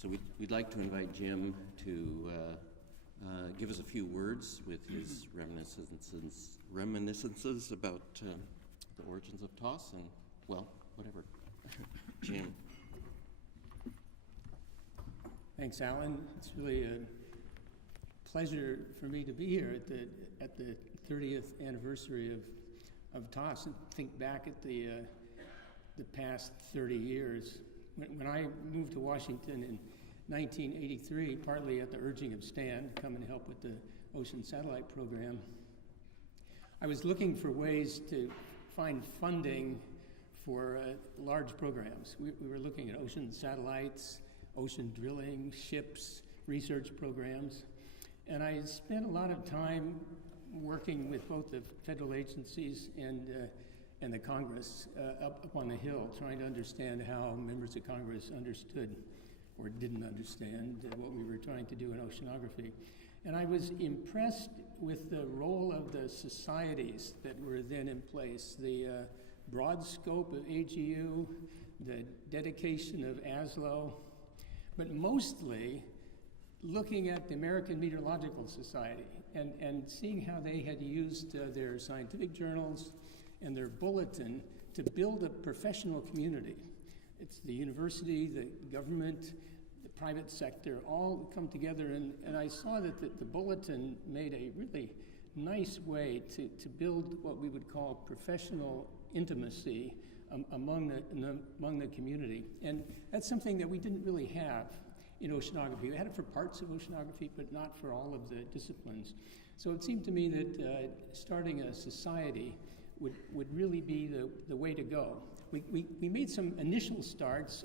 So we'd like to invite Jim to give us a few words with his reminiscences about the origins of TOS and, well, whatever. Jim. Thanks, Alan. It's really a pleasure for me to be here at the 30th anniversary of TOS and think back at the past 30 years. When I moved to Washington in 1983, partly at the urging of Stan to come and help with the Ocean Satellite Program, I was looking for ways to find funding for large programs. We were looking at ocean satellites, ocean drilling, ships, research programs. And I spent a lot of time working with both the federal agencies and the Congress up on the Hill, trying to understand how members of Congress understood or didn't understand what we were trying to do in oceanography. And I was impressed with the role of the societies that were then in place, the broad scope of AGU, the dedication of ASLO, but mostly looking at the American Meteorological Society and seeing how they had used their scientific journals and their bulletin to build a professional community. It's the university, the government, the private sector all come together, and I saw that the bulletin made a really nice way to build what we would call professional intimacy among the community. And that's something that we didn't really have in oceanography. We had it for parts of oceanography, but not for all of the disciplines. So it seemed to me that starting a society would really be the way to go. We made some initial starts.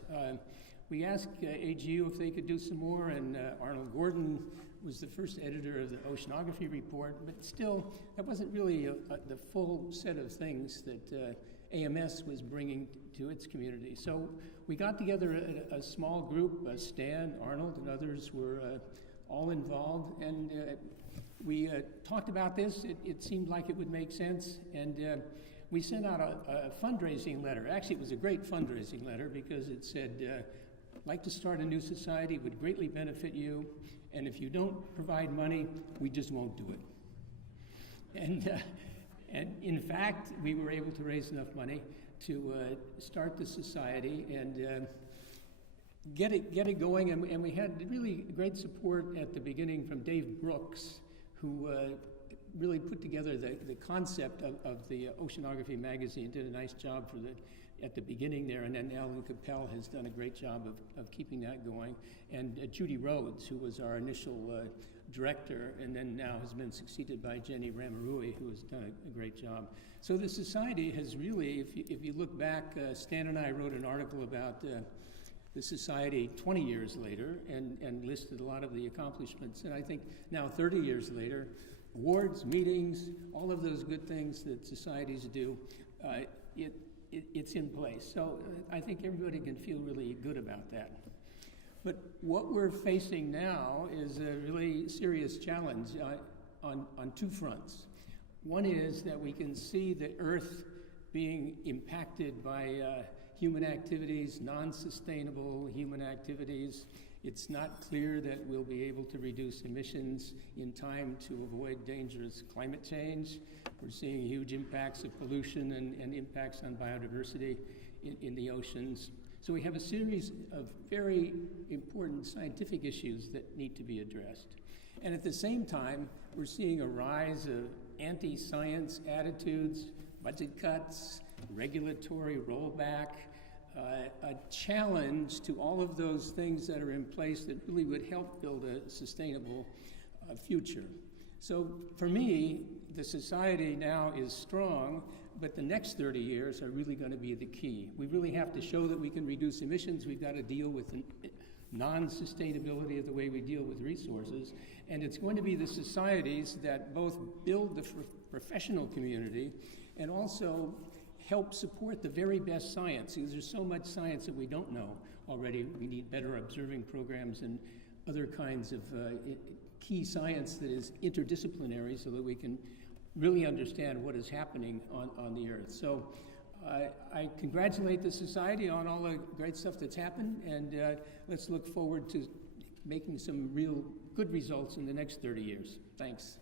We asked AGU if they could do some more, and Arnold Gordon was the first editor of the Oceanography Report, but still, that wasn't really the full set of things that AMS was bringing to its community. So we got together a small group. Stan, Arnold, and others were all involved, and we talked about this. It seemed like it would make sense, and we sent out a fundraising letter. Actually, it was a great fundraising letter because it said, like to start a new society, would greatly benefit you, and if you don't provide money, we just won't do it. And in fact, we were able to raise enough money to start the society and get it going, and we had really great support at the beginning from Dave Brooks, who really put together the concept of the Oceanography magazine, did a nice job at the beginning there, and then Alan Capel has done a great job of keeping that going. And Judy Rhodes, who was our initial director, and then now has been succeeded by Jenny Ramarui, who has done a great job. So the society has really, if you look back, Stan and I wrote an article about the society 20 years later and listed a lot of the accomplishments. And I think now 30 years later, awards, meetings, all of those good things that societies do, it's in place. So I think everybody can feel really good about that. But what we're facing now is a really serious challenge on two fronts. One is that we can see the Earth being impacted by human activities, non-sustainable human activities. It's not clear that we'll be able to reduce emissions in time to avoid dangerous climate change. We're seeing huge impacts of pollution and impacts on biodiversity in the oceans. So we have a series of very important scientific issues that need to be addressed. And at the same time, we're seeing a rise of anti-science attitudes, budget cuts, regulatory rollback, a challenge to all of those things that are in place that really would help build a sustainable future. So for me, the society now is strong, but the next 30 years are really going to be the key. We really have to show that we can reduce emissions. We've got to deal with the non-sustainability of the way we deal with resources. And it's going to be the societies that both build the professional community and also help support the very best science, because there's so much science that we don't know already. We need better observing programs and other kinds of key science that is interdisciplinary so that we can really understand what is happening on the Earth. So I congratulate the Society on all the great stuff that's happened, and let's look forward to making some real good results in the next 30 years. Thanks.